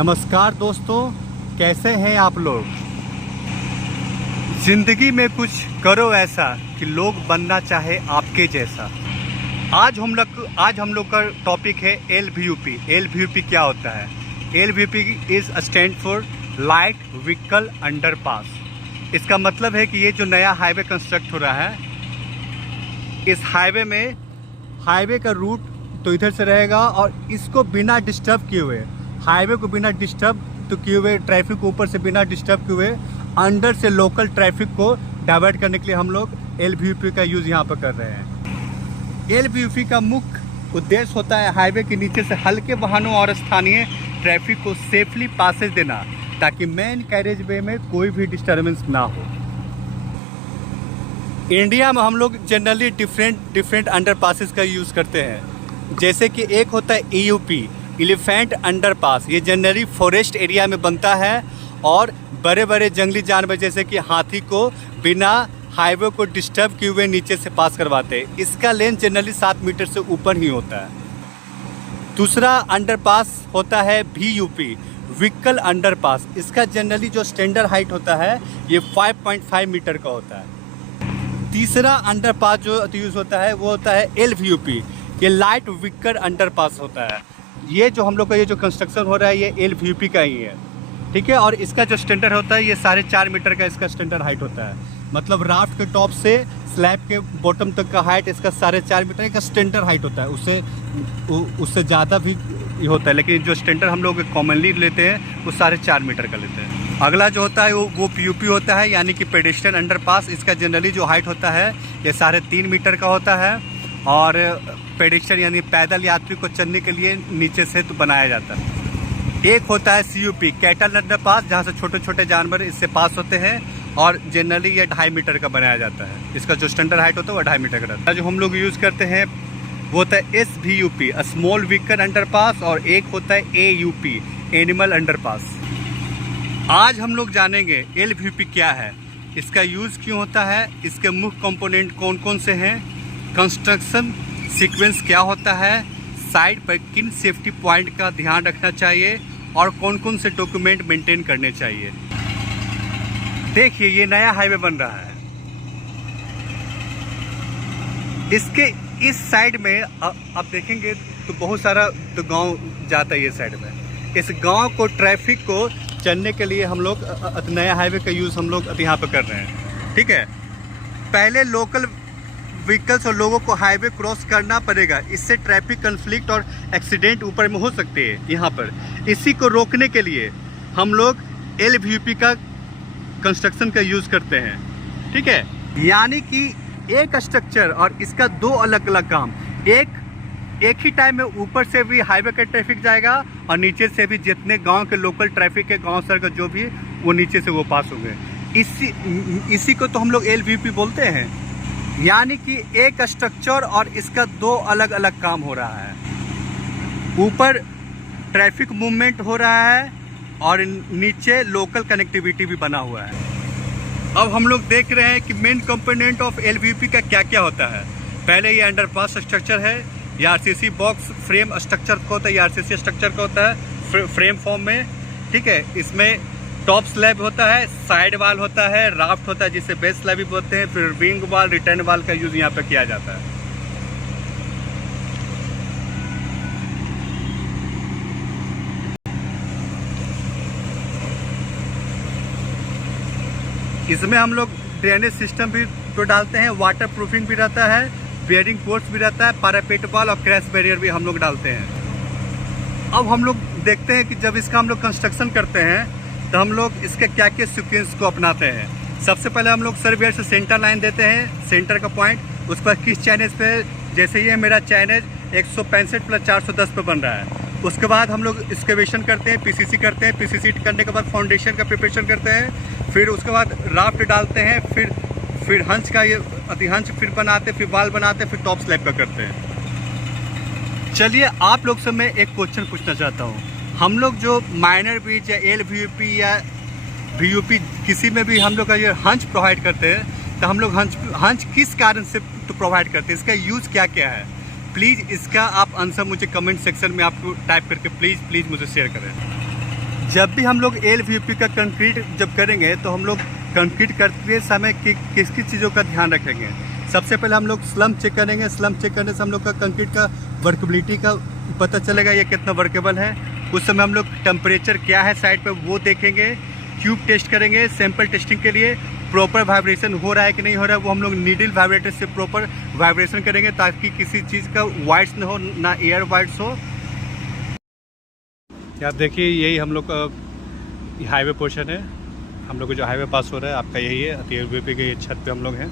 नमस्कार दोस्तों, कैसे हैं आप लोग। जिंदगी में कुछ करो ऐसा कि लोग बनना चाहे आपके जैसा। आज हम लोग का टॉपिक है LVUP। LVUP क्या होता है? LVUP is stand for light vehicle underpass. इसका मतलब है कि ये जो नया हाईवे कंस्ट्रक्ट हो रहा है, इस हाईवे का रूट तो इधर से रहेगा और इसको बिना डिस्टर्ब किए हुए, हाईवे को बिना डिस्टर्ब तो किए हुए, ट्रैफिक को ऊपर से बिना डिस्टर्ब किए हुए अंडर से लोकल ट्रैफिक को डाइवर्ट करने के लिए हम लोग LVUP का यूज़ यहाँ पर कर रहे हैं। LVUP का मुख्य उद्देश्य होता है हाईवे के नीचे से हल्के वाहनों और स्थानीय ट्रैफिक को सेफली पासेज देना, ताकि मेन कैरेज वे में कोई भी डिस्टर्बेंस ना हो। इंडिया में हम लोग जनरली डिफरेंट अंडरपासेस का यूज़ करते हैं, जैसे कि एक होता है EUP, एलिफेंट अंडरपास। ये जनरली फॉरेस्ट एरिया में बनता है और बड़े बड़े जंगली जानवर जैसे कि हाथी को बिना हाईवे को डिस्टर्ब किए हुए नीचे से पास करवाते हैं। इसका लेंथ जनरली 7 मीटर से ऊपर ही होता है। दूसरा अंडरपास होता है VUP, व्हीकल अंडरपास। इसका जनरली जो स्टैंडर्ड हाइट होता है ये 5.5 मीटर का होता है। तीसरा अंडरपास जो यूज़ होता है वो होता है LVUP, ये लाइट व्हीकल अंडरपास होता है। ये जो हम लोग का ये जो कंस्ट्रक्शन हो रहा है ये LVUP का ही है, ठीक है। और इसका जो स्टैंडर्ड होता है ये 4.5 मीटर का इसका स्टैंडर्ड हाइट होता है। मतलब राफ्ट के टॉप से स्लैब के बॉटम तक का हाइट इसका 4.5 मीटर का स्टैंडर्ड हाइट होता है। उससे ज़्यादा भी होता है, लेकिन जो स्टैंडर्ड हम लोग कॉमनली लेते हैं वो 4.5 मीटर का लेते हैं। अगला जो होता है वो PUP होता है, यानी कि पेडेस्ट्रियन अंडरपास। इसका जनरली जो हाइट होता है ये 3.5 मीटर का होता है और पेडेस्ट्रियन यानी पैदल यात्री को चलने के लिए नीचे से तो बनाया जाता है। एक होता है CUP, कैटल अंडरपास, जहाँ से छोटे छोटे जानवर इससे पास होते हैं और जनरली ये 2.5 मीटर का बनाया जाता है। इसका जो स्टैंडर्ड हाइट होता है वो 2.5 मीटर का रहता है। जो हम लोग यूज़ करते हैं वो होता है SVUP, स्मॉल व्हीकल अंडरपास, और एक होता है AUP, एनिमल अंडरपास। आज हम लोग जानेंगे LVUP क्या है, इसका यूज़ क्यों होता है, इसके मुख्य कंपोनेंट कौन कौन से हैं, कंस्ट्रक्शन सीक्वेंस क्या होता है, साइड पर किन सेफ्टी पॉइंट का ध्यान रखना चाहिए और कौन कौन से डॉक्यूमेंट मेंटेन करने चाहिए। देखिए ये नया हाईवे बन रहा है, इसके इस साइड में आप देखेंगे तो बहुत सारा तो गांव जाता है ये साइड में। इस गांव को ट्रैफिक को चलने के लिए हम लोग नया हाईवे का यूज़ हम लोग यहाँ पर कर रहे हैं, ठीक है। पहले लोकल व्हीकल्स और लोगों को हाईवे क्रॉस करना पड़ेगा, इससे ट्रैफिक कन्फ्लिक्ट और एक्सीडेंट ऊपर में हो सकते हैं यहाँ पर। इसी को रोकने के लिए हम लोग LVUP का कंस्ट्रक्शन का यूज़ करते हैं, ठीक है। यानी कि एक स्ट्रक्चर और इसका 2 अलग अलग काम, एक ही टाइम में ऊपर से भी हाईवे का ट्रैफिक जाएगा और नीचे से भी जितने गाँव के लोकल ट्रैफिक है, गाँव सर का जो भी, वो नीचे से वो पास होंगे। इसी को तो हम लोग LVUP बोलते हैं। यानी कि एक स्ट्रक्चर और इसका 2 अलग अलग काम हो रहा है। ऊपर ट्रैफिक मूवमेंट हो रहा है और नीचे लोकल कनेक्टिविटी भी बना हुआ है। अब हम लोग देख रहे हैं कि मेन कंपोनेंट ऑफ LVUP का क्या क्या होता है। पहले ये अंडरपास स्ट्रक्चर है, ये RCC बॉक्स फ्रेम स्ट्रक्चर का होता है, ये RCC स्ट्रक्चर का होता है फ्रेम फॉर्म में, ठीक है। इसमें टॉप स्लैब होता है, साइड वाल होता है, राफ्ट होता है जिसे बेस स्लैब भी बोलते हैं, फिर विंग वाल, रिटर्न वाल का यूज़ यहाँ पर किया जाता है। इसमें हम लोग ड्रेनेज सिस्टम भी तो डालते हैं, वाटर प्रूफिंग भी रहता है, बेयरिंग कोर्स भी रहता है, पैरापेट वाल और क्रैश बैरियर भी हम लोग डालते हैं। अब हम लोग देखते हैं कि जब इसका हम लोग कंस्ट्रक्शन करते हैं तो हम लोग इसके क्या क्या सीक्वेंस को अपनाते हैं। सबसे पहले हम लोग सर्वेयर से सेंटर लाइन देते हैं, सेंटर का पॉइंट, उस पर किस चैनल पे, जैसे ये मेरा चैनल 165 + 410 पे बन रहा है। उसके बाद हम लोग एक्सकेवेशन करते हैं, PCC करते हैं, PCC करने के बाद फाउंडेशन का प्रिपरेशन करते हैं, फिर उसके बाद राफ्ट डालते हैं, फिर हंस का ये अधिहंस फिर बनाते, फिर वाल बनाते, फिर टॉप स्लैब का करते हैं। चलिए आप लोग से मैं एक क्वेश्चन पूछना चाहता हूँ। हम लोग जो माइनर ब्रिज या LVUP या VUP किसी में भी हम लोग का ये हंच प्रोवाइड करते हैं, तो हम लोग हंच किस कारण से तो प्रोवाइड करते हैं, इसका यूज़ क्या क्या है। प्लीज़ इसका आप आंसर मुझे कमेंट सेक्शन में आपको टाइप करके प्लीज़ मुझे शेयर करें। जब भी हम लोग LVP का कंक्रीट जब करेंगे तो हम लोग कंक्रीट करते समय किस किस चीज़ों का ध्यान रखेंगे। सबसे पहले हम लोग स्लम चेक करेंगे। स्लम चेक करने से हम लोग का कंक्रीट का वर्केबिलिटी का पता चलेगा, ये कितना वर्केबल है। उस समय हम लोग टेम्परेचर क्या है साइड पे वो देखेंगे। क्यूब टेस्ट करेंगे सैंपल टेस्टिंग के लिए, प्रॉपर वाइब्रेशन हो रहा है कि नहीं हो रहा है वो हम लोग नीडल वाइब्रेटर से प्रॉपर वाइब्रेशन करेंगे ताकि किसी चीज़ का वाइट्स ना हो, ना एयर वाइट्स हो। आप देखिए यही हम लोग का हाईवे पोर्शन है। हम लोग को जो हाईवे पास हो रहा है आपका यही है। LVP के छत पे हम लोग हैं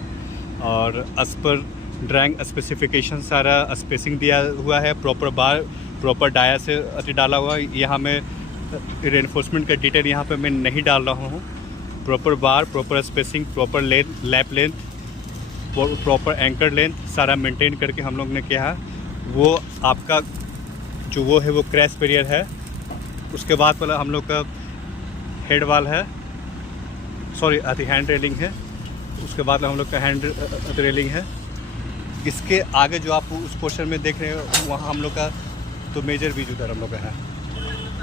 और एज पर ड्राइंग स्पेसिफिकेशन सारा स्पेसिंग दिया हुआ है। प्रॉपर बार प्रॉपर डाया से डाला हुआ है। यहाँ में रेनफोर्समेंट का डिटेल यहाँ पे मैं नहीं डाल रहा हूँ। Proper bar, proper spacing, proper length, lap length, proper anchor length सारा मेंटेन करके हम लोग ने किया है। वो आपका जो वो है वो क्रैश बैरियर है। उसके बाद वाला हम लोग का हेड वाल है, सॉरी हैंड रेलिंग है। उसके बाद हम लोग का हैंड रेलिंग है। इसके आगे जो आप उस पोर्शन में देख रहे हो वहाँ हम लोग का तो मेजर ब्रिज उधर हम लोग का है,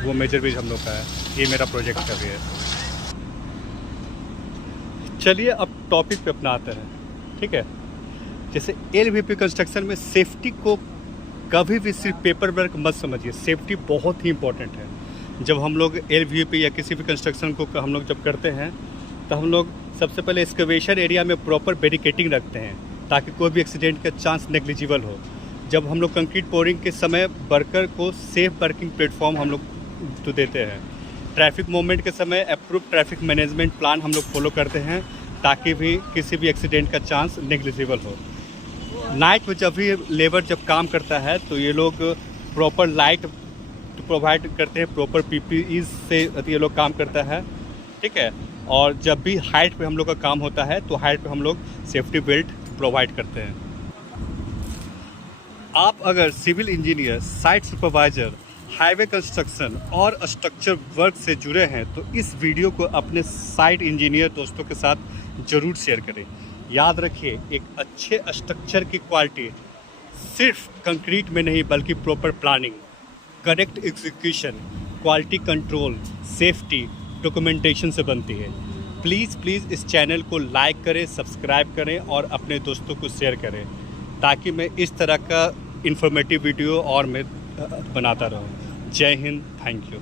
वो मेजर ब्रिज हम लोग का है। ये मेरा प्रोजेक्ट का भी है। चलिए अब टॉपिक पे अपना आते हैं, ठीक है। जैसे LVP कंस्ट्रक्शन में सेफ्टी को कभी भी सिर्फ पेपर वर्क मत समझिए। सेफ्टी बहुत ही इंपॉर्टेंट है। जब हम लोग LVP या किसी भी कंस्ट्रक्शन को हम लोग जब करते हैं तो हम लोग सबसे पहले एक्सकवेशन एरिया में प्रॉपर बैरिकेडिंग रखते हैं ताकि कोई भी एक्सीडेंट का चांस नेग्लिजिबल हो। जब हम लोग कंक्रीट पोरिंग के समय वर्कर को सेफ वर्किंग प्लेटफॉर्म हम लोग तो देते हैं। ट्रैफिक मूवमेंट के समय अप्रूव ट्रैफिक मैनेजमेंट प्लान हम लोग फॉलो करते हैं ताकि भी किसी भी एक्सीडेंट का चांस नेग्लिजिबल हो। नाइट में जब भी लेबर जब काम करता है तो ये लोग प्रॉपर लाइट प्रोवाइड करते हैं, प्रॉपर PPE से ये लोग काम करता है, ठीक है। और जब भी हाइट पे हम लोग का काम होता है तो हाइट पे हम लोग सेफ्टी बेल्ट प्रोवाइड करते हैं। आप अगर civil engineer, site supervisor, highway construction और स्ट्रक्चर वर्क से जुड़े हैं तो इस वीडियो को अपने साइट इंजीनियर दोस्तों के साथ ज़रूर शेयर करें। याद रखिए एक अच्छे स्ट्रक्चर की क्वालिटी सिर्फ कंक्रीट में नहीं बल्कि proper planning, correct execution, quality control, safety, documentation से बनती है। प्लीज़ इस चैनल को लाइक करें, सब्सक्राइब करें और अपने दोस्तों को शेयर करें ताकि मैं इस तरह का इन्फॉर्मेटिव वीडियो और मैं बनाता रहूं। जय हिंद, थैंक यू।